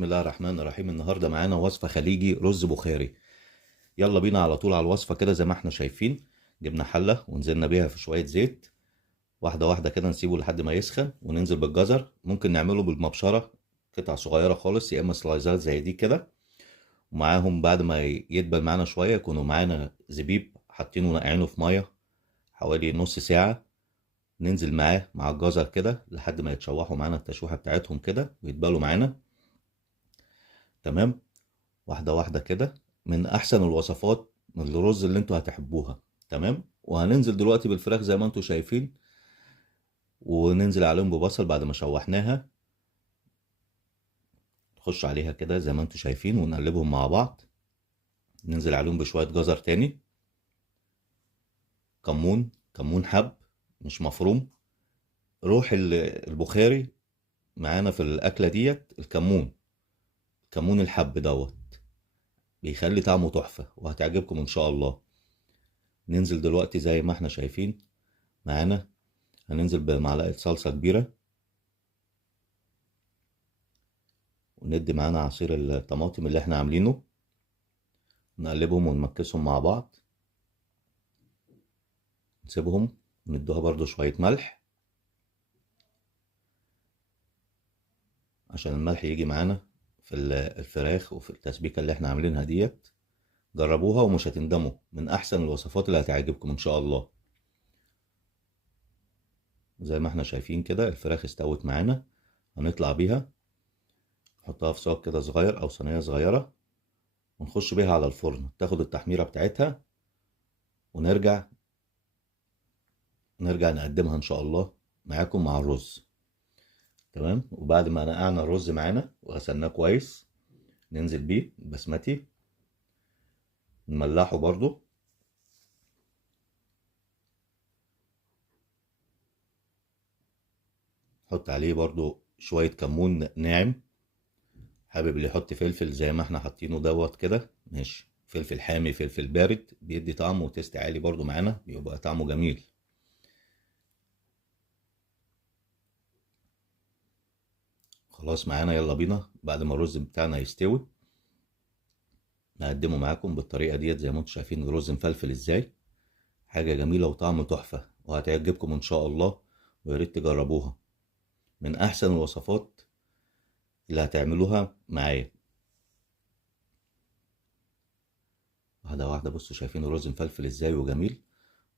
بسم الله الرحمن الرحيم. النهارده معانا وصفة خليجي رز بخاري. يلا بينا على طول على الوصفة كده زي ما احنا شايفين. جبنا حلة ونزلنا بيها في شوية زيت، واحدة واحدة كده نسيبه لحد ما يسخن، وننزل بالجزر. ممكن نعمله بالمبشرة قطع صغيرة خالص، يا اما سلايزات زي دي كده. ومعاهم بعد ما يدبل معانا شوية يكونوا معانا زبيب حاطينه نقعينه في مية حوالي نص ساعة. ننزل معاه مع الجزر كده لحد ما يتشوحوا معانا التشويحة بتاعتهم كده ويتبالوا معانا. تمام. واحدة واحدة كده. من أحسن الوصفات من الرز اللي انتوا هتحبوها. تمام. وهننزل دلوقتي بالفراخ زي ما انتوا شايفين، وننزل عليهم ببصل بعد ما شوحناها. نخش عليها كده زي ما انتوا شايفين ونقلبهم مع بعض. ننزل عليهم بشوية جزر تاني، كمون حب مش مفروم. روح البخاري معانا في الأكلة ديت الكمون. كمون الحب دوت بيخلي طعمه تحفة وهتعجبكم إن شاء الله. ننزل دلوقتي زي ما احنا شايفين معانا. هننزل بمعلقة صلصة كبيرة، وندي معانا عصير الطماطم اللي احنا عاملينه. نقلبهم ونمكسهم مع بعض. نسيبهم وندوها برضو شوية ملح عشان الملح يجي معانا في الفراخ وفي التسبيكة اللي احنا عاملينها ديت. جربوها ومش هتندموا، من احسن الوصفات اللي هتعجبكم ان شاء الله. زي ما احنا شايفين كده الفراخ استوت معانا. هنطلع بيها نحطها في صاج كده صغير او صينية صغيرة، ونخش بيها على الفرن تاخد التحميرة بتاعتها، ونرجع نقدمها ان شاء الله معاكم مع الرز. تمام. وبعد ما نقعنا الرز معانا وغسلناه كويس، ننزل بيه بسمتي نملحه برضو. نحط عليه برضو شوية كمون ناعم. حابب اللي يحط فلفل زي ما احنا حاطينه دوت كده ماشي. فلفل حامي فلفل بارد بيدي طعم وتيست عالي برضو معانا، بيبقى طعمه جميل. خلاص معانا. يلا بينا بعد ما الرز بتاعنا يستوي نقدمه معاكم بالطريقة ديت. زي ما انتم شايفين الرز مفلفل ازاي، حاجة جميلة وطعمه تحفة وهتعجبكم ان شاء الله. وياريت تجربوها، من احسن الوصفات اللي هتعملوها معايا. واحدة واحدة. بصوا شايفين الرز مفلفل ازاي وجميل،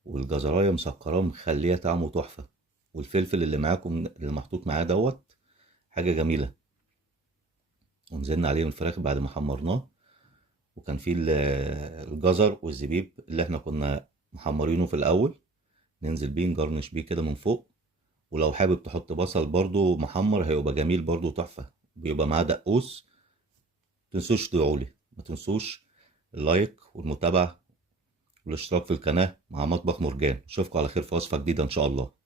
والجزراية مسكراه مخليه طعمه تحفة. والفلفل اللي معاكم اللي محطوط معاه دوت حاجة جميلة. ونزلنا عليه من الفراخ بعد ما حمرناه، وكان فيه الجزر والزبيب اللي احنا كنا محمرينه في الأول. ننزل بيه نجرنش بيه كده من فوق. ولو حابب تحط بصل برضو محمر هيبقى جميل برضو تحفة. بيبقى معاه دقوس. متنسوش تدعولي، ما تنسوش اللايك والمتابعة والاشتراك في القناة مع مطبخ مرجان. اشوفكم على خير في وصفة جديدة ان شاء الله.